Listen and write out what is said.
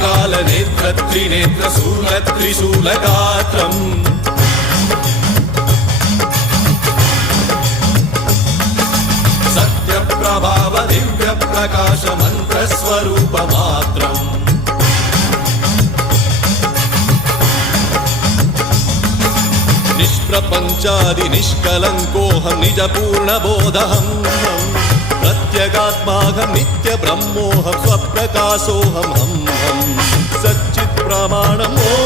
कालनेत्रत्रिनेत्रशूलत्रिशूलगात्रम् सत्यप्रभाव दिव्यप्रकाशमन्त्रस्वरूपमात्रम् निष्प्रपञ्चादिनिष्कलङ्कोऽहं निजपूर्णबोधहम् प्रत्यगात्माहं नित्यब्रह्मोऽहं स्वप्रकाशोऽहम् പ്രമാണം ഓ